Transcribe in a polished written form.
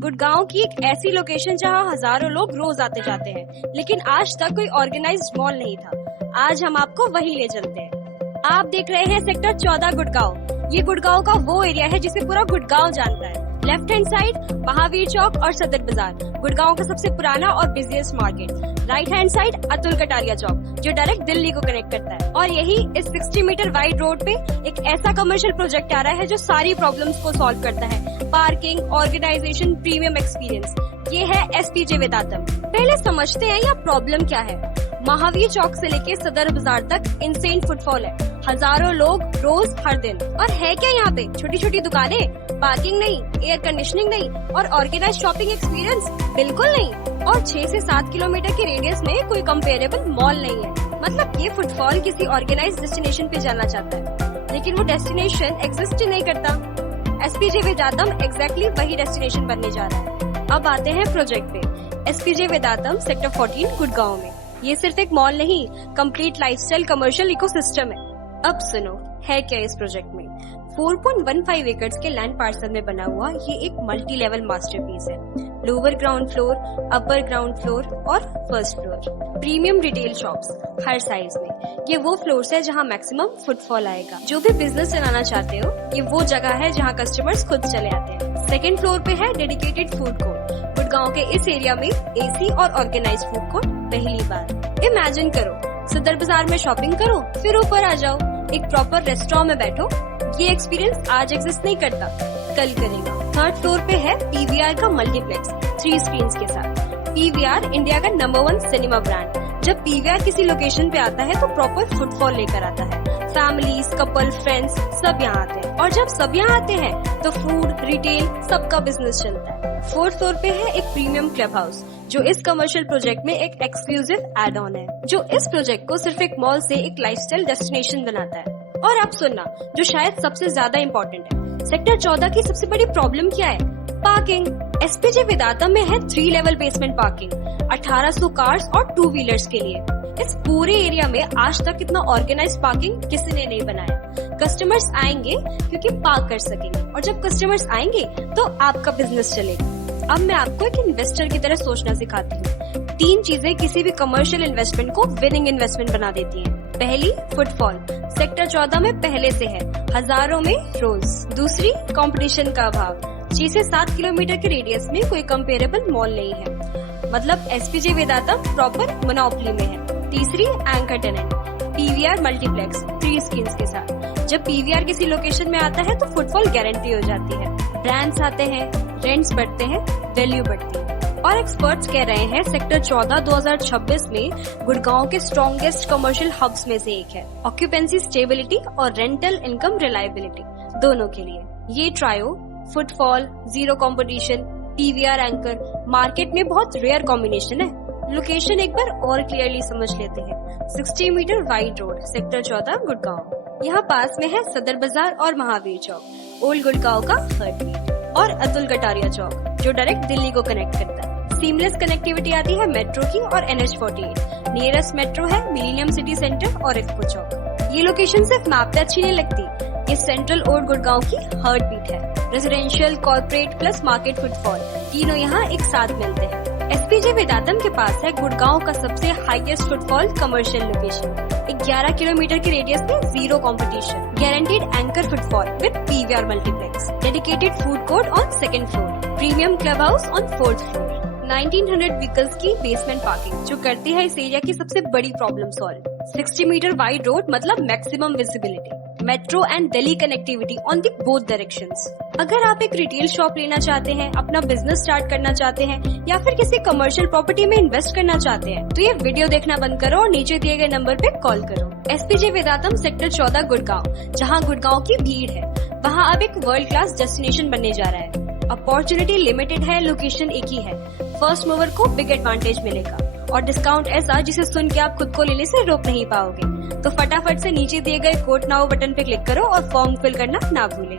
गुड़गांव की एक ऐसी लोकेशन जहां हजारों लोग रोज आते जाते हैं, लेकिन आज तक कोई ऑर्गेनाइज्ड मॉल नहीं था। आज हम आपको वहीं ले चलते हैं। आप देख रहे हैं सेक्टर 14 गुड़गांव। ये गुड़गांव का वो एरिया है जिसे पूरा गुड़गांव जानता है। Left hand side Mahavir Chowk और सदर बाजार, गुड़गांव का सबसे पुराना और biggest market. Right hand side Atul Kataria Chowk, जो डायरेक्ट दिल्ली को कनेक्ट करता है। और यही इस 60 मीटर वाइड रोड पे एक ऐसा कमर्शियल प्रोजेक्ट आ रहा है जो सारी प्रॉब्लम्स को सॉल्व करता है। Parking, organisation, premium experience. ये है एसपीजे वेदांतम। पहले समझते हैं यह प्रॉब्लम क्या है। महावीर चौक से लेके सदर बाजार तक इंसेन फुटफॉल है। हजारों लोग रोज हर दिन। और है क्या यहाँ पे? छोटी छोटी दुकानें, पार्किंग नहीं, एयर कंडीशनिंग नहीं और ऑर्गेनाइज शॉपिंग एक्सपीरियंस बिल्कुल नहीं। और 6 से 7 किलोमीटर के रेडियस में कोई कंपेरेबल मॉल नहीं है। मतलब ये फुटफॉल किसी ऑर्गेनाइज डेस्टिनेशन पे जाना चाहता है, लेकिन वो डेस्टिनेशन एग्जिस्ट ही नहीं करता। एसपीजे वेदांतम एग्जैक्टली वही डेस्टिनेशन बनने जा रहा है। अब आते हैं प्रोजेक्ट पे। एसपीजे वेदांतम सेक्टर 14 गुड़गांव में। ये सिर्फ एक मॉल नहीं, कंप्लीट लाइफस्टाइल कमर्शियल इकोसिस्टम है। अब सुनो है क्या इस प्रोजेक्ट में। 4.15 एकड़ के लैंड पार्सल में बना हुआ ये एक मल्टी लेवल मास्टरपीस है। Lower ground floor, upper ground floor और first floor. Premium retail shops हर साइज में। ये वो फ्लोर्स है जहाँ मैक्सिमम फुटफॉल आएगा। जो भी बिजनेस चलाना चाहते हो, ये वो जगह है जहाँ कस्टमर्स खुद चले आते हैं। सेकेंड फ्लोर पे है डेडिकेटेड फूड कोर्ट। गुड़गांव के इस एरिया में एसी और ऑर्गेनाइज फूड कोर्ट पहली बार। इमेजिन करो, सदर बाजार में शॉपिंग करो, फिर ऊपर आ जाओ, एक प्रॉपर रेस्टोरेंट में बैठो। ये एक्सपीरियंस आज एग्जिस्ट नहीं करता, कल करेगा। थर्ड फ्लोर पे है पीवीआर का मल्टीप्लेक्स 3 स्क्रीन्स के साथ। पीवीआर इंडिया का नंबर 1 सिनेमा ब्रांड। जब पीवीआर किसी लोकेशन पे आता है तो प्रॉपर फुटफॉल लेकर आता है। फैमिलीज, कपल, फ्रेंड्स सब यहाँ आते हैं। और जब सब यहाँ आते हैं तो फूड, रिटेल सबका बिजनेस चलता है। फोर्थ फ्लोर पे है एक प्रीमियम क्लब हाउस, जो इस कमर्शियल प्रोजेक्ट में एक एक्सक्लूसिव एड ऑन है, जो इस प्रोजेक्ट को सिर्फ एक मॉल से एक लाइफस्टाइल डेस्टिनेशन बनाता है। और अब सुनना, जो शायद सबसे ज्यादा इम्पोर्टेंट है। सेक्टर 14 की सबसे बड़ी प्रॉब्लम क्या है? पार्किंग। एसपीजे वेदांतम में है 3 लेवल बेसमेंट पार्किंग, 1800 कार्स और 2 व्हीलर्स के लिए। इस पूरे एरिया में आज तक इतना ऑर्गेनाइज पार्किंग किसी ने नहीं बनाया। कस्टमर्स आएंगे क्योंकि पार्क कर सकेंगे, और जब कस्टमर्स आएंगे तो आपका बिजनेस चलेगा। अब मैं आपको एक इन्वेस्टर की तरह सोचना सिखाती हूँ। 3 चीजें किसी भी कमर्शियल इन्वेस्टमेंट को विनिंग इन्वेस्टमेंट बना देती हैं। पहली, फुटफॉल सेक्टर 14 में पहले से है, हजारों में रोज। दूसरी, कंपटीशन का अभाव। 6 से 7 किलोमीटर के रेडियस में कोई कंपेरेबल मॉल नहीं है, मतलब एसपीजे वेदांतम प्रॉपर मोनोपोली में है। तीसरी, anchor tenant PVR multiplex 3 screens के साथ। जब पीवीआर किसी लोकेशन में आता है तो फुटफॉल गारंटी हो जाती है। ब्रांड्स आते हैं, रेंट्स बढ़ते हैं, वैल्यू बढ़ती है। और एक्सपर्ट्स कह रहे हैं सेक्टर 14 2026 में गुड़गांव के स्ट्रॉन्गेस्ट कमर्शियल हब्स में से एक है। ऑक्यूपेंसी स्टेबिलिटी और रेंटल इनकम रिलायबिलिटी दोनों के लिए। ये trio, footfall, zero competition, PVR anchor market में बहुत रेयर कॉम्बिनेशन है। लोकेशन एक बार और क्लियरली समझ लेते हैं। 60 metre wide road, sector 14 Gurgaon. यहाँ पास में है सदर बाजार और महावीर चौक, ओल्ड गुड़गांव का हार्ट बीट, और अतुल कटारिया चौक, जो डायरेक्ट दिल्ली को कनेक्ट करता है। सीमलेस कनेक्टिविटी आती है मेट्रो की और NH48। नियरेस्ट मेट्रो है मिलेनियम सिटी सेंटर और इफ्को चौक। ये लोकेशन सिर्फ मैप पे अच्छी नहीं लगती, ये सेंट्रल ओल्ड गुड़गांव की हार्ट बीट है। Residential, corporate plus market footfall तीनों यहाँ एक साथ मिलते हैं। एसपीजे वेदांतम के पास है गुड़गांव का सबसे highest footfall commercial location. 11 kilometre के रेडियस में zero competition, guaranteed anchor footfall with PVR multiplex, dedicated food court on second floor, premium club house on 4th floor, 1900 vehicles की बेसमेंट पार्किंग, जो करती है इस एरिया की सबसे बड़ी problem solve. 60 metre wide road मतलब maximum visibility, metro and Delhi connectivity on the both directions. अगर आप एक रिटेल शॉप लेना चाहते हैं, अपना बिजनेस स्टार्ट करना चाहते हैं, या फिर किसी कमर्शियल प्रॉपर्टी में इन्वेस्ट करना चाहते हैं, तो ये वीडियो देखना बंद करो और नीचे दिए गए नंबर पे कॉल करो। एसपीजे वेदांतम सेक्टर 14 गुड़गांव, जहाँ गुड़गांव की भीड़ है, वहाँ अब एक वर्ल्ड क्लास डेस्टिनेशन बनने जा रहा है। अपॉर्चुनिटी लिमिटेड है, लोकेशन एक ही है। फर्स्ट मूवर को बिग एडवांटेज मिलेगा और डिस्काउंट ऐसा जिसे सुन के आप खुद को लेने से रोक नहीं पाओगे। तो फटाफट से नीचे दिए गए कोट नाउ बटन पे क्लिक करो और फॉर्म फिल करना ना भूलें।